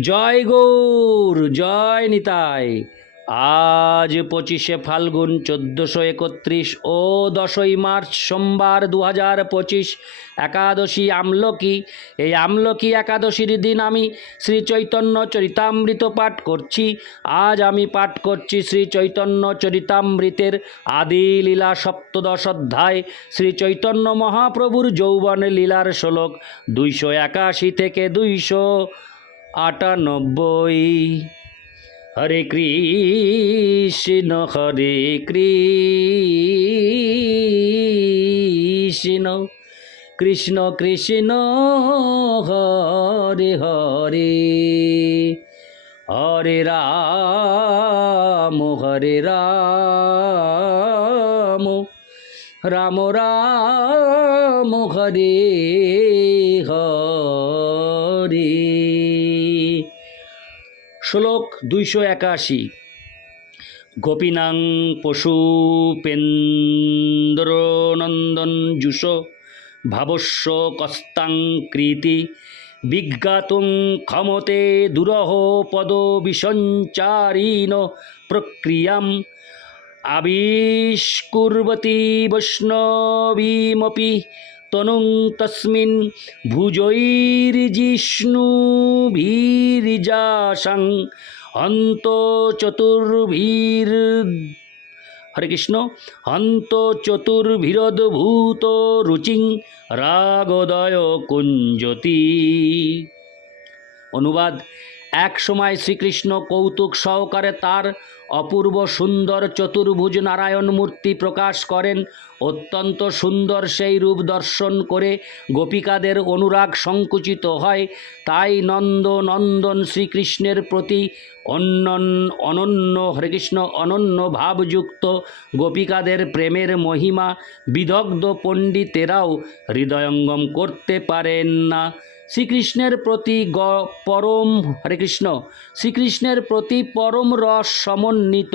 জয় গৌর, জয় নিতাই। আজ পঁচিশে ফাল্গুন চোদ্দোশো একত্রিশ ও দশই মার্চ সোমবার দু হাজার পঁচিশ একাদশী আমলকি। এই আমলকি একাদশীর দিন আমি শ্রী চৈতন্য চরিতামৃত পাঠ করছি। আজ আমি পাঠ করছি শ্রী চৈতন্য চরিতামৃতের আদি লীলা সপ্তদশ অধ্যায়। শ্রী চৈতন্য মহাপ্রভুর যৌবন লীলার শ্লোক দুইশো একাশি থেকে দুইশো আটানব্বই। হরে কৃষ্ণ হরে কৃষ্ণ কৃষ্ণ কৃষ্ণ, হরে হরে। হরে রাম হরে রাম। রাম রাম, হরে হরে। শ্লোক দুইশো একাশি। গোপীনাং পশুপেন্দ্রনন্দন জুষ ভাবস্য কস্তাং কৃতি বিজ্ঞাতুং ক্ষমতে দুরহ পদ বিসঞ্চারীন প্রক্রিয়াম আবিষ্কুর্বতী বৈষ্ণবীমপি তনুং তস্মিন ভুজৈর্জিষ্ণুভীরিজাসং অন্ত চতুর্ভীর হরে কৃষ্ণ। হন্ত চতুর্ভীরদ্ভূত রুচিং রাগোদয় কুঞ্জতি অনুবাদ এক সময় শ্রীকৃষ্ণ কৌতুক সহকারে তার অপূর্ব সুন্দর চতুর্ভুজ নারায়ণ মূর্তি প্রকাশ করেন। অত্যন্ত সুন্দর সেই রূপ দর্শন করে গোপিকাদের অনুরাগ সংকুচিত হয়। তাই নন্দ, নন্দন শ্রীকৃষ্ণের প্রতি অন্যন অনন্য, হরেকৃষ্ণ অনন্য ভাবযুক্ত গোপিকাদের প্রেমের মহিমা বিদগ্ধ পণ্ডিতেরাও হৃদয়ঙ্গম করতে পারেন না। শ্রীকৃষ্ণের প্রতি গ, পরম, হরে কৃষ্ণ, শ্রীকৃষ্ণের প্রতি পরম রস সমন্বিত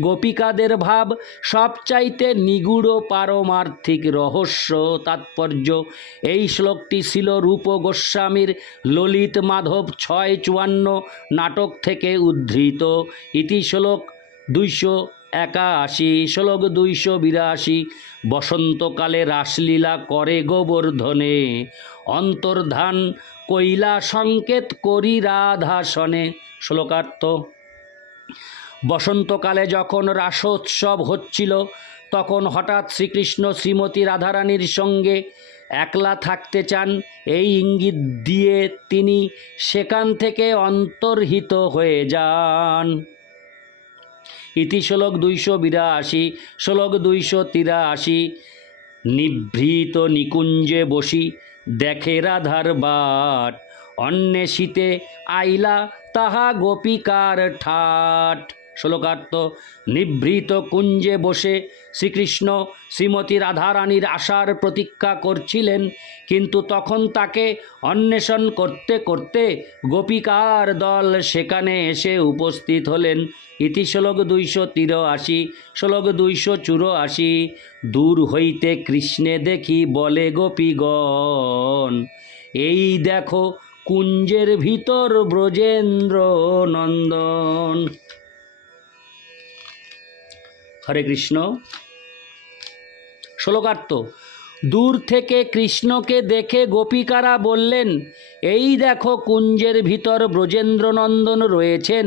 গোপিকাদের ভাব, সবচাইতে নিগুড় পারমার্থিক রহস্য, তাৎপর্য। এই শ্লোকটি ছিল রূপ গোস্বামীর ললিত মাধব ছয় চুয়ান্ন নাটক থেকে উদ্ধৃত। ইতি শ্লোক দুইশো একাশি শ্লোক দুইশো বিরাশি, বসন্তকালে রাসলীলা করে গোবর্ধনে। অন্তর্ধান কৈলা সংকেত করি রাধাসনে। শ্লোকার্থ, বসন্তকালে যখন রাসোৎসব হচ্ছিল, তখন হঠাৎ শ্রীকৃষ্ণ শ্রীমতী রাধারানীর সঙ্গে একলা থাকতে চান। এই ইঙ্গিত দিয়ে তিনি সেখান থেকে অন্তর্হিত হয়ে যান। ইতি শ্লোক দুইশো বিরাশি, শ্লোক দুইশো তিরাশি। নিভৃত নিকুঞ্জে বসি, দেখে রাধার বাট, অন্বেষিতে আইলা তাহা গোপিকার ঠাট। শ্লোকার্থ, নিভৃত কুঞ্জে বসে শ্রীকৃষ্ণ শ্রীমতী রাধারানীর আশার প্রতীক্ষা করছিলেন, কিন্তু তখন তাকে অন্বেষণ করতে করতে গোপিকার দল সেখানে এসে উপস্থিত হলেন। ইতি শ্লোক দুইশো তিরাশি, শ্লোক দুইশো চুরাশি, দূর হইতে কৃষ্ণে দেখি বলে গোপীগণ, এই দেখো কুঞ্জের ভিতর ব্রজেন্দ্র নন্দন হরে কৃষ্ণ। শ্লোকার্থ, দূর থেকে কৃষ্ণকে দেখে গোপিকারা বললেন, এই দেখো কুঞ্জের ভিতর ব্রজেন্দ্রনন্দন রয়েছেন।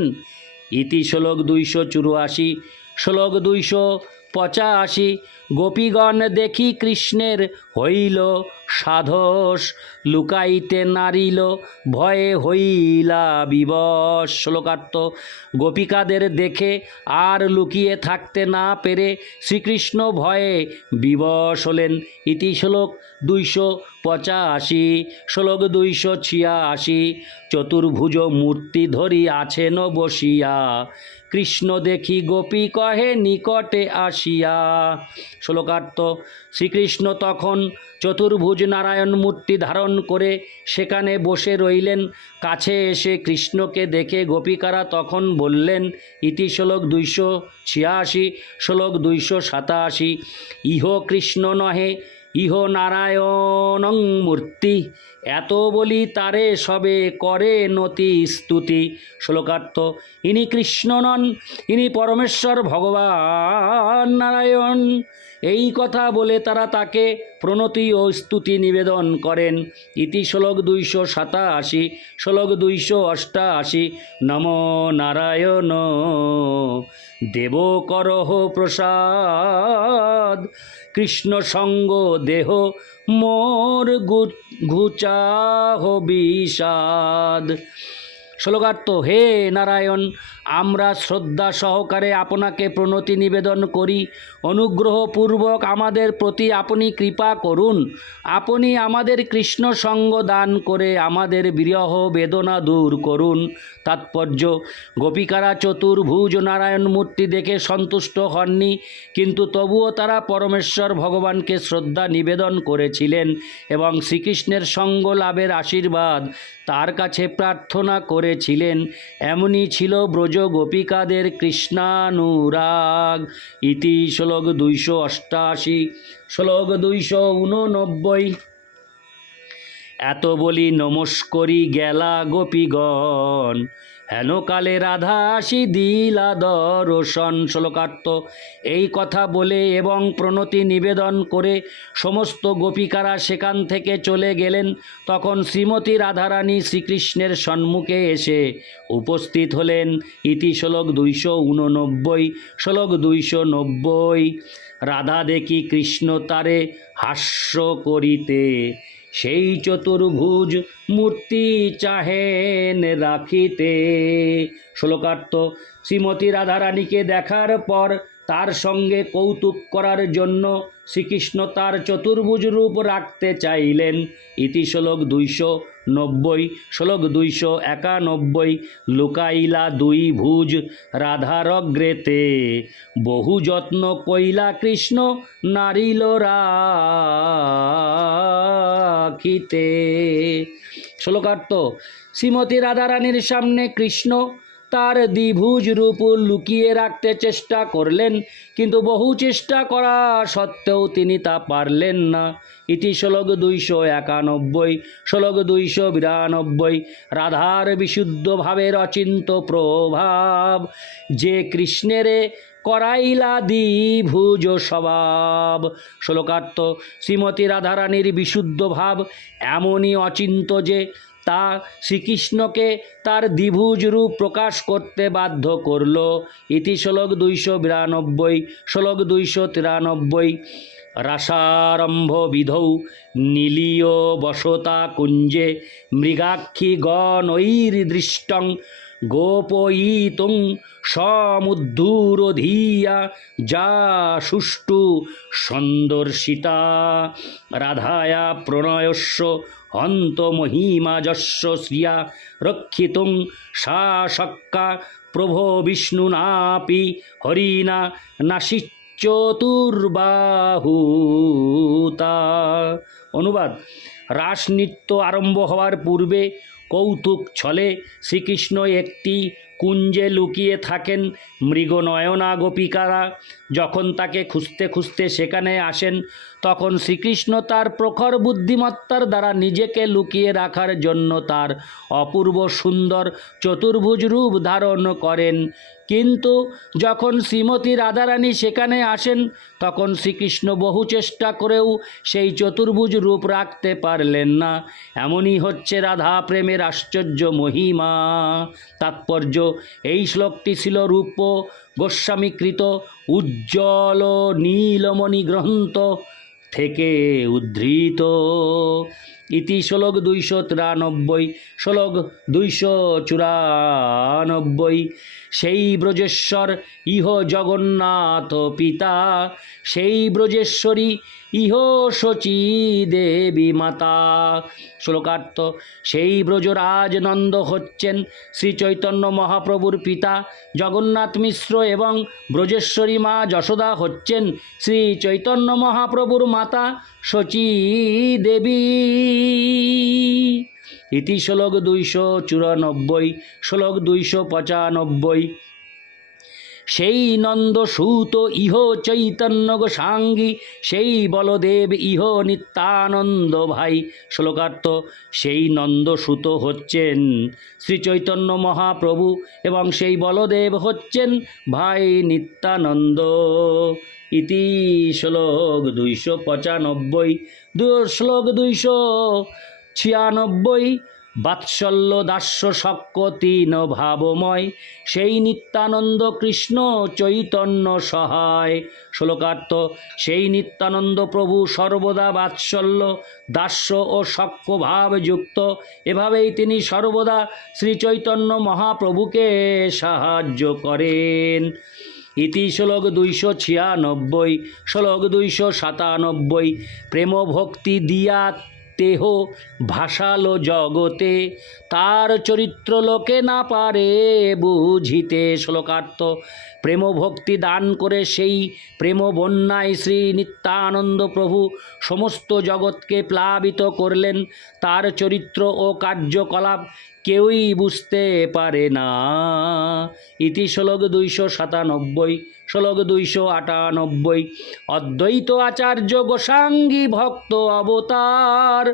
ইতি শ্লোক দুইশো চুরাশি, শ্লোক দুইশো পঁচাশি। গোপীগণ দেখি কৃষ্ণের হইল সাধস, লুকাইতে নারিল, ভয়ে হইলা বিবশ। শ্লোকার্থ, গোপিকাদের দেখে আর লুকিয়ে থাকতে না পেরে শ্রীকৃষ্ণ ভয়ে বিবশ হলেন। ইতি শ্লোক দুইশো পঁচাশি, শ্লোক দুইশো ছিয়াশি। চতুর্ভুজ মূর্তি ধরি আছেন বসিয়া। কৃষ্ণ দেখি গোপী কহে, নিকটে আসিয়া। শ্লোকার্থ, শ্রীকৃষ্ণ তখন চতুর্ভুজ নারায়ণ মূর্তি ধারণ করে সেখানে বসে রইলেন। কাছে এসে কৃষ্ণকে দেখে গোপিকারা তখন বললেন, ইতি শ্লোক দুইশো ছিয়াশি, শ্লোক দুইশো সাতাশি। ইহ কৃষ্ণ নহে ইহ নারায়ণং মূর্তি, এত বলি তারে সবে করে নতি স্তুতি। শ্লোকার্থ, ইনি কৃষ্ণ নন, ইনি পরমেশ্বর ভগবান নারায়ণ। এই কথা বলে তারা তাকে প্রণতি ও স্তুতি নিবেদন করেন। ইতি শ্লোক দুইশো সাতাশি, শ্লোক দুইশো অষ্টাশি, নম নারায়ণ। দেব করহ প্রসাদ, কৃষ্ণ সঙ্গ দেহ, মোর ঘুচাহ বিষাদ। শ্লোকার্থ, হে নারায়ণ, আমরা শ্রদ্ধা সহকারে আপনাকে প্রণতি নিবেদন করি। অনুগ্রহপূর্বক আমাদের প্রতি আপনি কৃপা করুন। আপনি আমাদের কৃষ্ণ সঙ্গ দান করে আমাদের বিরহ বেদনা দূর করুন। তাৎপর্য, গোপিকারা চতুর্ভুজ নারায়ণ মূর্তি দেখে সন্তুষ্ট হননি, কিন্তু তবুও তারা পরমেশ্বর ভগবানকে শ্রদ্ধা নিবেদন করেছিলেন এবং শ্রীকৃষ্ণের সঙ্গ লাভের আশীর্বাদ তার কাছে প্রার্থনা করেছিলেন। এমনই ছিল ব্রজ গোপিকাদের কৃষ্ণানুরাগ। ইতি শ্লোক দুইশো অষ্টাশি, শ্লোক দুইশো উননব্বই। এত বলি নমস্করি গেলা গোপীগণ। হেন কালে রাধা আসি দিলা দর্শন শ্লোকার্থ। এই কথা বলে এবং প্রণতি নিবেদন করে সমস্ত গোপিকারা সেখান থেকে চলে গেলেন। তখন শ্রীমতী রাধারানী শ্রীকৃষ্ণের সম্মুখে এসে উপস্থিত হলেন। ইতি শ্লোক দুইশো উননব্বই, শ্লোক দুইশো নব্বই। রাধা দেখি কৃষ্ণ তারে হাস্য করিতে সেই চতুর্ভুজ মূর্তি চাহেন রাখিতে। শ্লোকার্থ, শ্রীমতী রাধারানীকে দেখার পর তার সঙ্গে কৌতুক করার জন্য শ্রীকৃষ্ণ তার চতুর্ভুজ রূপ রাখতে চাইলেন। ইতিশ্লোক দুইশো। নব্বই, শ্লোক দুইশো একানব্বই, লুকাইলা দুই ভুজ, রাধারগ্রেতে, বহু যত্ন কইলা কৃষ্ণ নারিল রাখিতে। শ্লোকার্থ, শ্রীমতী রাধারানীর সামনে কৃষ্ণ তার দ্বিভুজ রূপ লুকিয়ে রাখতে চেষ্টা করলেন, কিন্তু বহু চেষ্টা করা সত্ত্বেও তিনি তা পারলেন না। ইতি শ্লোক দুইশো একানব্বই, শ্লোক দুইশো বিরানব্বই, রাধার বিশুদ্ধ ভাবের অচিন্ত প্রভাব, যে কৃষ্ণেরে করাইলা দ্বিভুজ স্বভাব। শ্লোকার্থ, শ্রীমতী রাধারানীর বিশুদ্ধ ভাব এমনই অচিন্ত যে তা শ্রীকৃষ্ণকে তার দ্বিভুজ রূপ প্রকাশ করতে বাধ্য করল। ইতি শ্লোক দুইশো বিরানব্বই, শ্লোক দুইশো তিরানব্বই। রাসারম্ভ বিধৌ নীলীয় বসতা কুঞ্জে মৃগাক্ষী গণৈর্দৃষ্টং গোপয়িতুং সমুদ্ধুরধীয়া যা সুষ্ঠু সন্দর্শিতা। রাধায়া প্রণয়স্য হন্ত মহিমাজস্য শ্রিয়া রক্ষিতুং সা শক্কা প্রভো বিষ্ণুনাপি হরিণা নাসি চতুর্বাহুতা অনুবাদ রাস নৃত্য আরম্ভ হওয়ার পূর্বে কৌতুক ছলে শ্রীকৃষ্ণ একটি কুঞ্জে লুকিয়ে থাকেন মৃগনয়না গোপিকারা। যখন তাকে খুঁজতে খুঁজতে সেখানে আসেন, তখন শ্রীকৃষ্ণ তার প্রখর বুদ্ধিমত্তার দ্বারা নিজেকে লুকিয়ে রাখার জন্য তার অপূর্ব সুন্দর চতুর্ভুজ রূপ ধারণ করেন। কিন্তু যখন শ্রীমতী রাধারানী সেখানে আসেন, তখন শ্রীকৃষ্ণ বহু চেষ্টা করেও সেই চতুর্ভুজ রূপ রাখতে পারলেন না। এমনই হচ্ছে রাধা প্রেমের আশ্চর্য মহিমা। তাৎপর্য এই শ্লোকটি ছিল রূপ গোস্বামীকৃত উজ্জ্বল নীলমণি গ্রন্থ থেকে উদ্ধৃত। ইতি শ্লোক দুইশো তিরানব্বই, শ্লোক দুইশো চুরানব্বই। সেই ব্রজেশ্বর, ইহ জগন্নাথ পিতা, সেই ব্রজেশ্বরী ইহ শচী দেবী মাতা। শ্লোকার্থ, সেই ব্রজরাজ নন্দ হচ্ছেন শ্রী চৈতন্য মহাপ্রভুর পিতা। জগন্নাথ মিশ্র এবং ব্রজেশ্বরী মা যশোদা হচ্ছেন শ্রী চৈতন্য মহাপ্রভুর মাতা শচী দেবী। ইতি শ্লোক দুইশো চুরানব্বই, শ্লোক দুইশো পঁচানব্বই। সেই নন্দ সুত ইহ চৈতন্য গোসাঙ্গী, সেই বলদেব ইহ নিত্যানন্দ ভাই। শ্লোকার্থ, সেই নন্দ সুত হচ্ছেন শ্রী চৈতন্য মহাপ্রভু এবং সেই বলদেব হচ্ছেন ভাই নিত্যানন্দ। ইতি শ্লোক দুইশো পঁচানব্বই দু শ্লোক দুইশো ছিয়ানব্বই। বাৎসল্য দাস্য শক্য তিন ভাবময়, সেই নিত্যানন্দ কৃষ্ণ চৈতন্য সহায়। শ্লোকার্থ, সেই নিত্যানন্দ প্রভু সর্বদা বাৎসল্য, দাস্য ও সক্য ভাবযুক্ত এভাবেই তিনি সর্বদা শ্রী চৈতন্য মহাপ্রভুকে সাহায্য করেন। ইতি শ্লোক দুইশো ছিয়ানব্বই, শ্লোক দুইশো সাতানব্বই প্রেম ভক্তি দিয়া তেহ ভাসালো জগতে, তার চরিত্র লোকে না পারে বুঝিতে শ্লোকার্থ। প্রেম ভক্তি দান করে সেই প্রেম বন্যায় শ্রী নিত্যানন্দ প্রভু সমস্ত জগৎকে প্লাবিত করলেন। তার চরিত্র ও কার্যকলাপ কেউই বুঝতে পারে না। ইতি শ্লোক দুইশো সাতানব্বই, শ্লোক দুইশো আটানব্বই। অদ্বৈত আচার্য গোসাঙ্গী ভক্ত অবতার,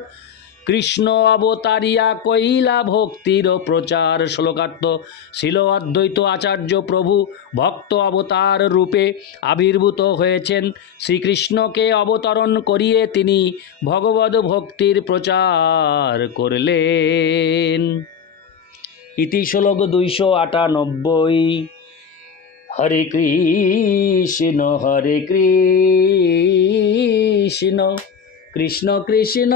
কৃষ্ণ অবতারিয়া কইলা ভক্তির প্রচার। শ্লোকার্থ ছিল অদ্বৈত আচার্য প্রভু ভক্ত অবতার রূপে আবির্ভূত হয়েছেন। শ্রীকৃষ্ণকে অবতরণ করিয়ে তিনি ভগবদ ভক্তির প্রচার করলেন। ইতি শ্লোক দুইশো আটানব্বই হরে কৃষ্ণ হরে কৃষ্ণ কৃষ্ণ কৃষ্ণ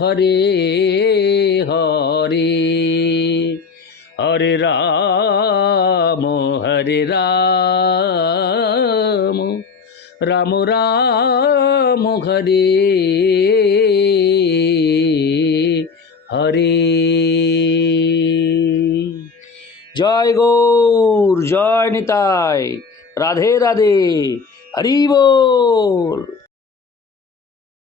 হরে হরে হরে রাম হরে রাম রাম রাম হরে হরে জয় গৌর জয় নিতাই রাধে রাধে হরি